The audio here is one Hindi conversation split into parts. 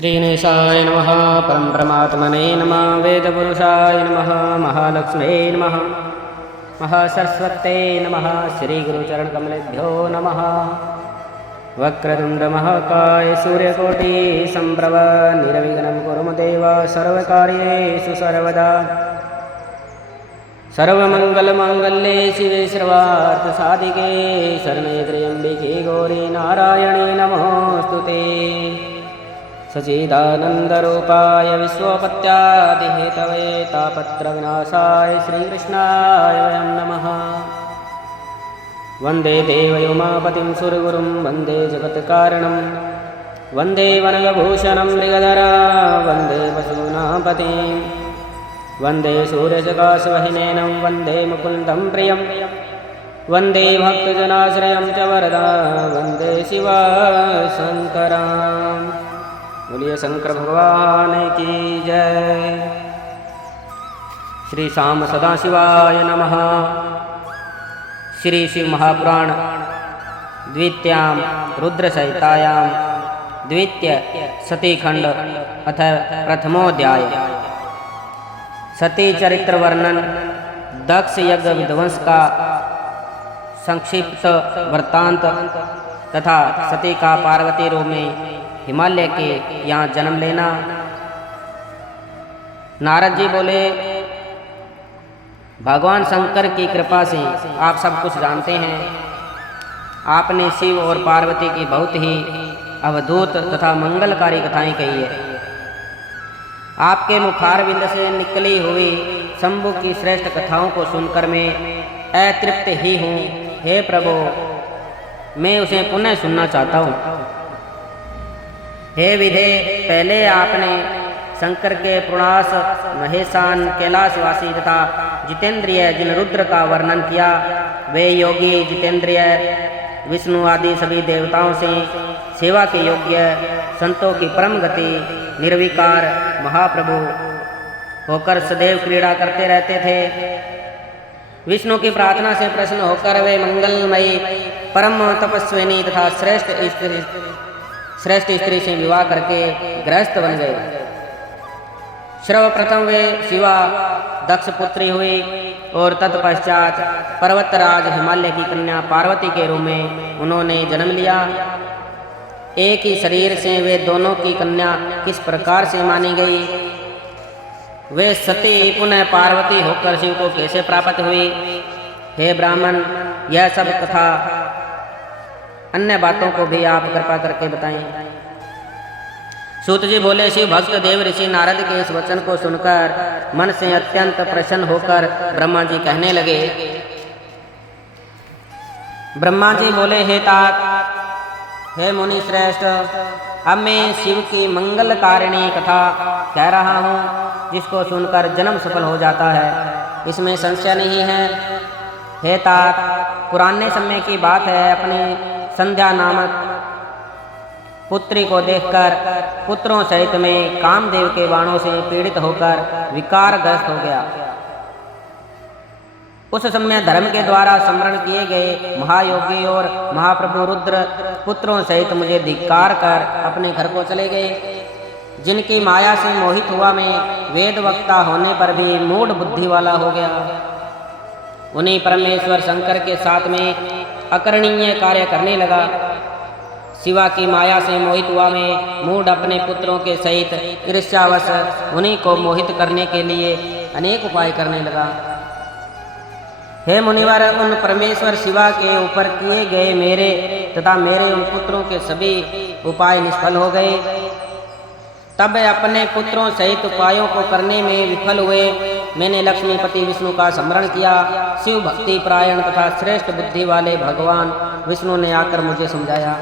श्रीगणेशाय नमः। परमब्रह्मात्मने नमः। वेदपुरुषाय नमः। महालक्ष्म्यै नमः। महासरस्वत्यै नमः। श्रीगुरुचरणकमलेभ्यो नमः। वक्रतुण्डमहाकाय सूर्यकोटिसम्प्रभ निर्विघ्नं कुरु देव सर्वकार्येषु सर्वदा। सर्वमङ्गलमाङ्गल्ये शिवे सर्वार्थसाधिके शरणे त्र्यम्बिके गौरी नारायणी नमोऽस्तुते। सच्चिदानन्दरूपाय विश्वोपत्यादिहेतवे तापत्रविनाशाय श्रीकृष्णाय वयं नमः। वन्दे देवयोमापतिं सुरगुरुं वन्दे जगत्कारणं वन्दे वनगभूषणं मृगधरा वन्दे पशूनापतिं वन्दे सूर्यसकाशवहिनेनं वन्दे मुकुन्दं प्रियं वन्दे भक्तजनाश्रयं च वरदा वन्दे शिवशङ्करम्। बोलिए शंकर भगवान की जय। श्री शाम सदाशिवाय नमः। श्री शिव महापुराण द्वितीयां रुद्रसहितायां द्वितीय सतीखंड अथ प्रथमोऽध्याय। सती चरित्र वर्णन। दक्ष यज्ञ विध्वंस का संक्षिप्त वृत्तांत तथा सती का पार्वती रूप में हिमालय के यहाँ जन्म लेना। नारद जी बोले, भगवान शंकर की कृपा से आप सब कुछ जानते हैं। आपने शिव और पार्वती की बहुत ही अवधूत तथा मंगलकारी कथाएं कही है। आपके मुखारविंद से निकली हुई शंभु की श्रेष्ठ कथाओं को सुनकर मैं अतृप्त ही हूँ। हे प्रभु, मैं उसे पुनः सुनना चाहता हूँ। हे विधे, पहले आपने शंकर के पुणास महेशान कैलाशवासी तथा जितेंद्रिय जिन रुद्र का वर्णन किया, वे योगी जितेंद्रिय विष्णु आदि सभी देवताओं से सेवा के योग्य संतों की परम गति निर्विकार महाप्रभु होकर सदैव क्रीड़ा करते रहते थे। विष्णु की प्रार्थना से प्रसन्न होकर वे मंगलमयी परम तपस्विनी तथा श्रेष्ठ स्त्री से विवाह करके गृहस्थ बन गए। सर्वप्रथम वे शिवा दक्ष पुत्री हुई और तत्पश्चात पर्वतराज हिमालय की कन्या पार्वती के रूप में उन्होंने जन्म लिया। एक ही शरीर से वे दोनों की कन्या किस प्रकार से मानी गई, वे सती पुनः पार्वती होकर शिव को कैसे प्राप्त हुई। हे ब्राह्मण, यह सब कथा अन्य बातों को भी आप कृपा करके बताएं। सूत जी बोले, शिव भक्त देव ऋषि नारद के इस वचन को सुनकर मन से अत्यंत प्रसन्न होकर ब्रह्मा जी कहने लगे। ब्रह्मा जी बोले, हे तात, हे मुनि श्रेष्ठ, अब मैं शिव की मंगलकारिणी कथा कह रहा हूँ, जिसको सुनकर जन्म सफल हो जाता है, इसमें संशय नहीं है। हे तात, पुराने समय की बात है। अपनी संध्या नामक पुत्री को देखकर पुत्रों सहित में कामदेव के बाणों से पीड़ित होकर विकारग्रस्त हो गया। उस समय धर्म के द्वारा स्मरण किए गए महायोगी और महाप्रभु रुद्र पुत्रों सहित मुझे धिक्कार कर अपने घर को चले गए। जिनकी माया से मोहित हुआ मैं वेद वक्ता होने पर भी मूढ़ बुद्धि वाला हो गया। उन्हीं परमेश्वर शंकर के साथ में अकरणीय कार्य करने लगा। शिवा की माया से मोहित हुआ मैं मूढ़ अपने पुत्रों के सहित ईर्ष्यावश उन्हीं को मोहित करने के लिए अनेक उपाय करने लगा। हे मुनिवर, उन परमेश्वर शिवा के ऊपर किए गए मेरे तथा मेरे उन पुत्रों के सभी उपाय निष्फल हो गए। तब अपने पुत्रों सहित उपायों को करने में विफल हुए मैंने लक्ष्मीपति विष्णु का स्मरण किया। शिव भक्ति परायण तथा श्रेष्ठ बुद्धि वाले भगवान विष्णु ने आकर मुझे समझाया।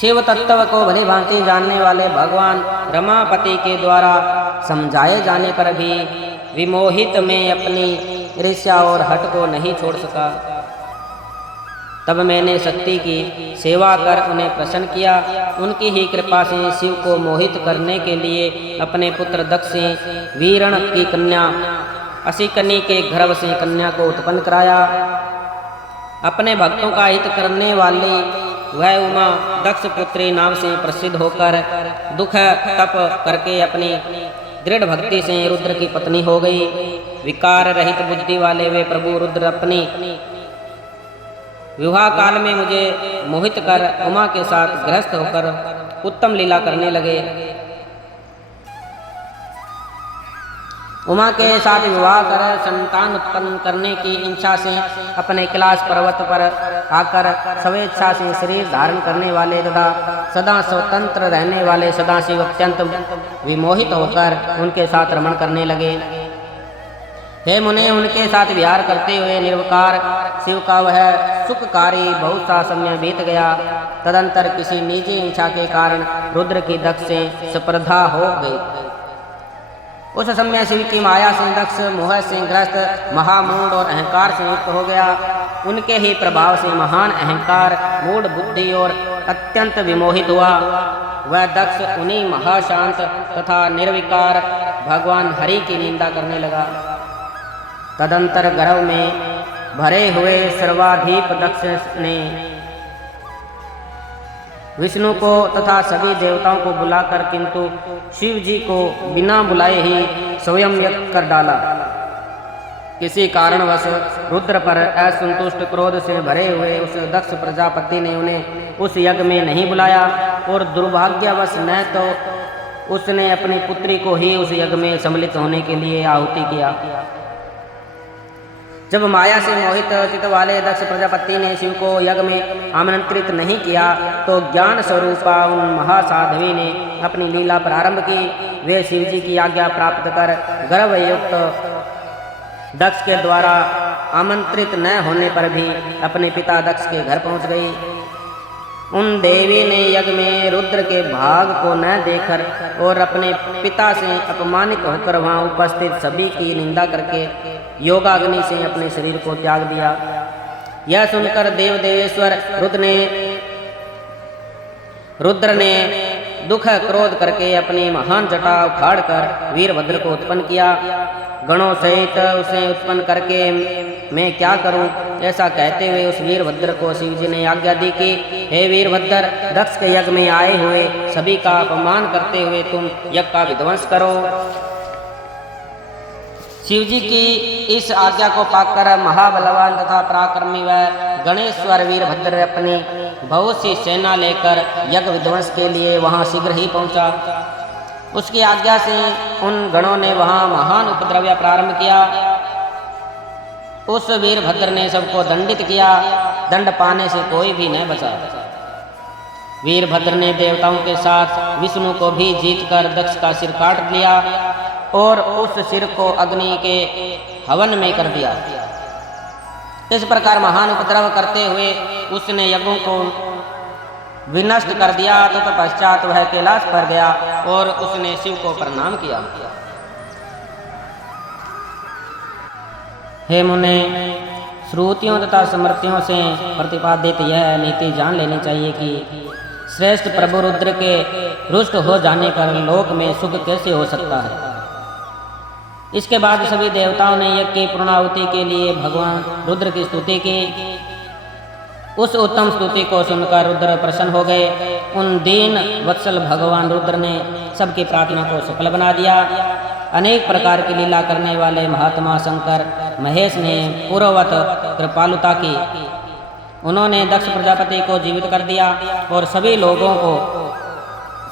शिव तत्व को भली भांति जानने वाले भगवान रमापति के द्वारा समझाए जाने पर भी विमोहित में अपनी ईर्ष्या और हट को नहीं छोड़ सका। तब मैंने शक्ति की सेवा कर उन्हें प्रसन्न किया। उनकी ही कृपा से शिव को मोहित करने के लिए अपने पुत्र दक्ष से वीरण की कन्या असिकनी के गर्भ से कन्या को उत्पन्न कराया। अपने भक्तों का हित करने वाली वह उमा दक्ष पुत्री नाम से प्रसिद्ध होकर दुख तप करके अपनी दृढ़ भक्ति से रुद्र की पत्नी हो गई। विकार रहित बुद्धि वाले वे प्रभु रुद्र अपनी विवाह काल में मुझे मोहित कर उमा के साथ गृहस्थ होकर उत्तम लीला करने लगे। उमा के साथ विवाह कर संतान उत्पन्न करने की इच्छा से अपने कैलाश पर्वत पर आकर स्वेच्छा से शरीर धारण करने वाले तथा सदा स्वतंत्र रहने वाले सदाशिव अत्यंत विमोहित होकर उनके साथ रमण करने लगे। हे मुने, उनके साथ विहार करते हुए निर्विकार शिव का वह सुखकारी बहुत सा समय बीत गया। तदंतर किसी निजी इच्छा के कारण रुद्र की दक्ष से स्पर्धा हो गई। उस समय शिव की माया से दक्ष मोह से ग्रस्त महामूढ़ और अहंकार से युक्त हो गया। उनके ही प्रभाव से महान अहंकार, मूढ़ बुद्धि और अत्यंत विमोहित हुआ। वह दक्ष उन्हीं महाशांत तथा निर्विकार भगवान हरि की निंदा करने लगा। तदंतर गर्भ में भरे हुए सर्वाधिप दक्ष ने विष्णु को तथा सभी देवताओं को बुलाकर किंतु शिव जी को बिना बुलाए ही स्वयं यज्ञ कर डाला। किसी कारणवश रुद्र पर असंतुष्ट क्रोध से भरे हुए उस दक्ष प्रजापति ने उन्हें उस यज्ञ में नहीं बुलाया और दुर्भाग्यवश न तो उसने अपनी पुत्री को ही उस यज्ञ में सम्मिलित होने के लिए आहुति किया। जब माया से मोहित चित्त वाले दक्ष प्रजापति ने शिव को यज्ञ में आमंत्रित नहीं किया तो ज्ञान स्वरूपा उन महासाध्वी ने अपनी लीला प्रारंभ की। वे शिव जी की आज्ञा प्राप्त कर गर्भयुक्त दक्ष के द्वारा आमंत्रित न होने पर भी अपने पिता दक्ष के घर पहुंच गई। उन देवी ने यज्ञ में रुद्र के भाग को न देखकर और अपने पिता से अपमानित होकर वहां उपस्थित सभी की निंदा करके योगाग्नि से अपने शरीर को त्याग दिया। यह सुनकर देव देवेश्वर रुद्र ने दुख क्रोध करके अपनी महान जटा उखाड़कर वीरभद्र को उत्पन्न किया। गणों सहित उसे उत्पन्न करके मैं क्या करूं, ऐसा कहते हुए उस वीरभद्र को शिव जी ने आज्ञा दी कि हे वीरभद्र, दक्ष के यज्ञ में आए हुए सभी का अपमान करते हुए तुम यज्ञ का विध्वंस करो। शिव जी की इस आज्ञा को पाकर महाबलवान तथा पराक्रमी व गणेश्वर वीरभद्र अपनी बहुत सी सेना लेकर यज्ञ विध्वंस के लिए वहां शीघ्र ही पहुंचा। उसकी आज्ञा से उन गणों ने वहां महान उपद्रव प्रारंभ किया। उस वीरभद्र ने सबको दंडित किया। दंड पाने से कोई भी न बचा। वीरभद्र ने देवताओं के साथ विष्णु को भी जीतकर दक्ष का सिर काट लिया और उस सिर को अग्नि के हवन में कर दिया। इस प्रकार महान उपद्रव करते हुए उसने यज्ञों को विनष्ट कर दिया। तो पश्चात वह कैलाश पर गया और उसने शिव को प्रणाम किया। हे मुने, श्रुतियों तथा स्मृतियों से प्रतिपादित यह नीति जान लेनी चाहिए कि श्रेष्ठ प्रभु रुद्र के रुष्ट हो जाने पर लोक में सुख कैसे हो सकता है। इसके बाद सभी देवताओं ने यज्ञ की पूर्णाहुति के लिए भगवान रुद्र की स्तुति की। उस उत्तम स्तुति को सुनकर रुद्र प्रसन्न हो गए। उन दीन वत्सल भगवान रुद्र ने सबकी प्रार्थना को सफल बना दिया। अनेक प्रकार की लीला करने वाले महात्मा शंकर महेश ने पूर्ववत कृपालुता की। उन्होंने दक्ष प्रजापति को जीवित कर दिया और सभी लोगों को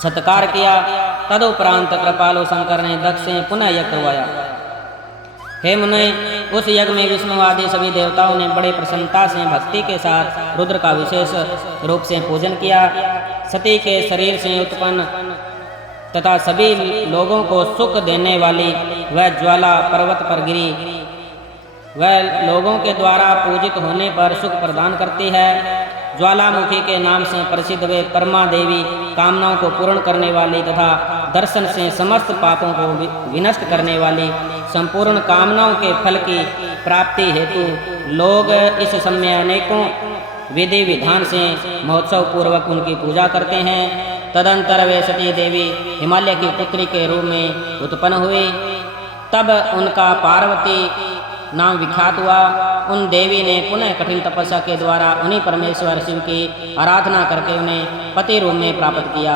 सत्कार किया। तदुपरांत कृपालु शंकर ने दक्ष से पुनः यज्ञ करवाया। हे मुने, उस यज्ञ में विष्णु आदि सभी देवताओं ने बड़े प्रसन्नता से भक्ति के साथ रुद्र का विशेष रूप से पूजन किया। सती के शरीर से उत्पन्न तथा सभी लोगों को सुख देने वाली वह ज्वाला पर्वत पर गिरी। वह लोगों के द्वारा पूजित होने पर सुख प्रदान करती है। ज्वालामुखी के नाम से प्रसिद्ध वे परमा देवी कामनाओं को पूर्ण करने वाली तथा दर्शन से समस्त पापों को विनष्ट करने वाली, संपूर्ण कामनाओं के फल की प्राप्ति हेतु लोग इस समय अनेकों विधि विधान से महोत्सव पूर्वक उनकी पूजा करते हैं। तदंतर वे सती देवी हिमालय की पुत्री के रूप में उत्पन्न हुई। तब उनका पार्वती नाम विख्यात हुआ। उन देवी ने पुनः कठिन तपस्या के द्वारा उन्हीं परमेश्वर शिव की आराधना करके उन्हें पति रूप में प्राप्त किया।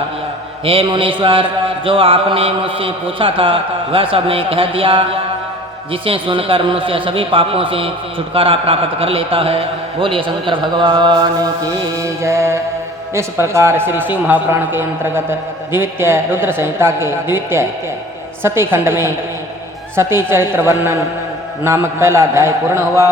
हे मुनीश्वर, जो आपने मुझसे पूछा था वह सब मैं कह दिया, जिसे सुनकर मनुष्य सभी पापों से छुटकारा प्राप्त कर लेता है। बोलिए शंकर भगवान की जय। इस प्रकार श्री शिव महापुराण के अंतर्गत द्वितीय रुद्र संहिता के द्वितीय सती खंड में सती चरित्र वर्णन नामक पहला अध्याय पूर्ण हुआ।